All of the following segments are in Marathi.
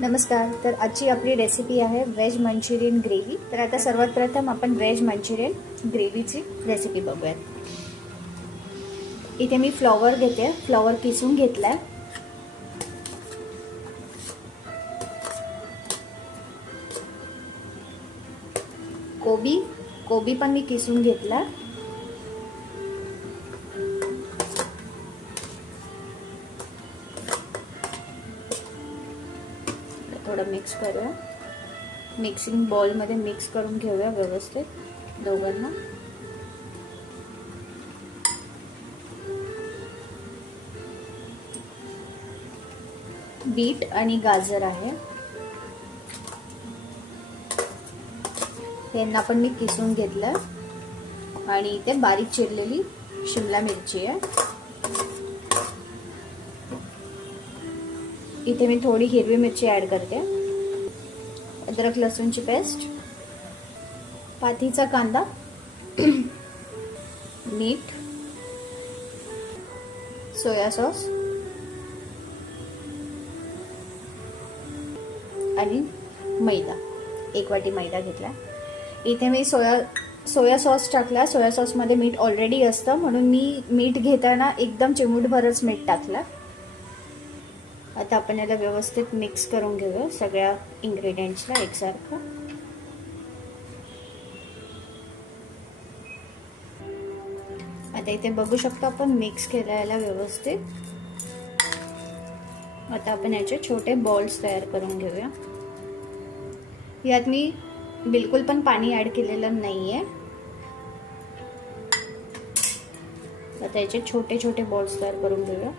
नमस्कार. तर आजची आपली रेसिपी आहे व्हेज मंचुरियन ग्रेव्ही. तर आता सर्वात प्रथम आपण व्हेज मंचुरियन ग्रेव्हीची रेसिपी बघूयात. इथे मी फ्लॉवर घेते. फ्लॉवर किसून घेतलाय. कोबी पण मी किसून घेतला. थोडं मिक्स करूया. मिक्सिंग बॉल मध्ये मिक्स करून घेऊया व्यवस्थित दोघांना. बीट आणि गाजर आहे, त्यांना पण मी किसून घेतलं. आणि इथे बारीक चिरलेली शिमला मिरची आहे. इथे मी थोडी हिरवी मिरची ऍड करते. अद्रक लसूणची पेस्ट, पातीचा कांदा, मीठ, सोया सॉस आणि मैदा. 1 वाटी मैदा घेतला. इथे मी सोया सॉस टाकला. सोया सॉस मध्ये मीठ ऑलरेडी असतं म्हणून मी मीठ घेताना एकदम चिमूटभरच मीठ टाकलं. आता आपण याला व्यवस्थित मिक्स करून घेऊया सगळ्या इन्ग्रेडियंट्सला एकसारखं. आता इथे बघू शकतो आपण मिक्स केलं याला व्यवस्थित. आता आपण याचे छोटे बॉल्स तयार करून घेऊया. यात मी बिलकुल पण पाणी ऍड केलेलं नाहीये. आता याचे छोटे छोटे बॉल्स तयार करून घेऊया.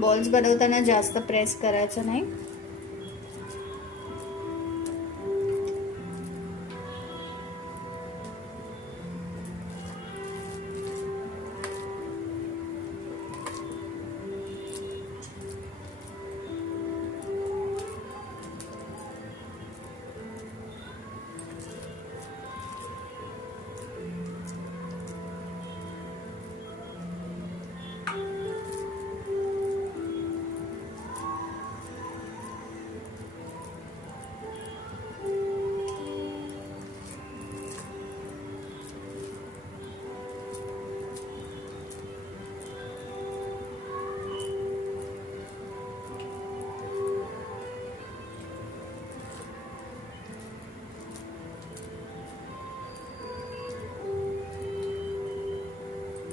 बॉल्स बनवताना जास्त प्रेस करायचं नाही.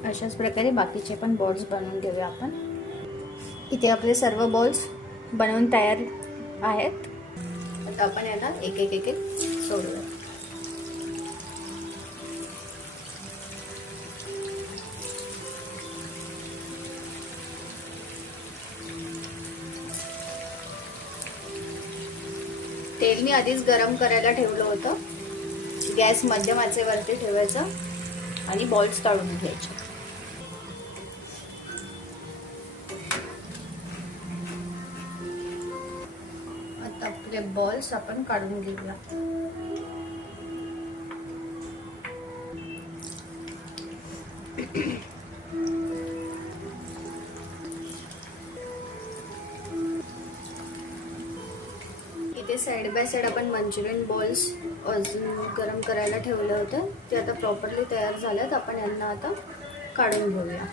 अशाच प्रकारे बाकीचे पण बॉल्स बनवून घेऊया आपण. इथे आपले सर्व बॉल्स बनवून तयार आहेत. आता आपण याला एक एक एक एक सोडूया. तेल मी आधीच गरम करायला ठेवलं होतं. गॅस मध्यम आचेवरती ठेवायचा आणि बॉल्स काढून घ्यायचे. आता आपले बॉल्स आपण काढून घेऊया. इथे साइड बाय साइड आपण मंचुरियन बॉल्स अजून गरम करायला ठेवलं होतं. ते आता प्रॉपरली तयार झालेत. आपण यांना आता काढून घेऊया.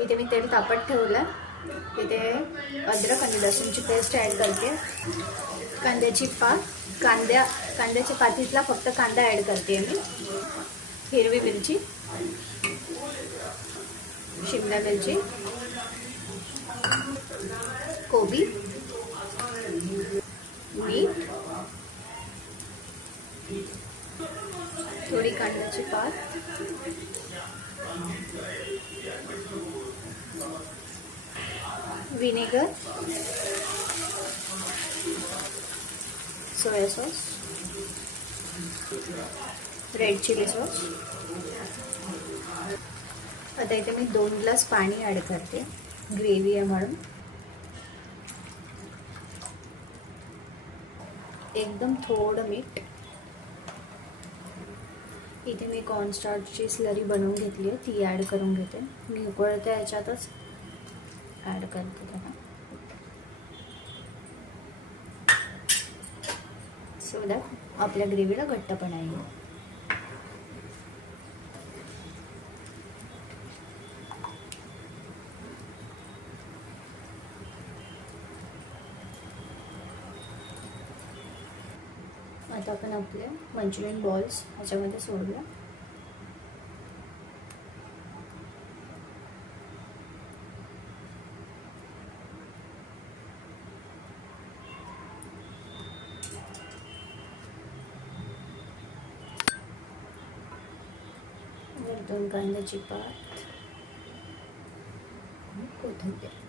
इथे मी तेल तापत ठेवलं. इथे अद्रक आणि लसूणची पेस्ट ऍड करते. कांद्याच्या पातीतला फक्त कांदा ऍड करते मी. हिरवी मिरची, शिमला मिरची, कोबी कांद्याची पात, vinegar, soya sauce, red chilli sauce. आता इथे मी 2 ग्लास पाणी ॲड करते, ग्रेव्ही आहे म्हणून. एकदम थोडं मीठ. इथे मी कॉर्नस्टार्चची स्लरी बनवून घेतली आहे, ती ॲड करून घेते. मी उकळते याच्यातच ॲड करते त्याला, सो दॅट आपल्या ग्रेव्हीला घट्टपणा येईल. आता आपण आपले मंचुरियन बॉल्स ह्याच्यामध्ये सोडूया. वरून कांद्याची पात, कोथिंबीर.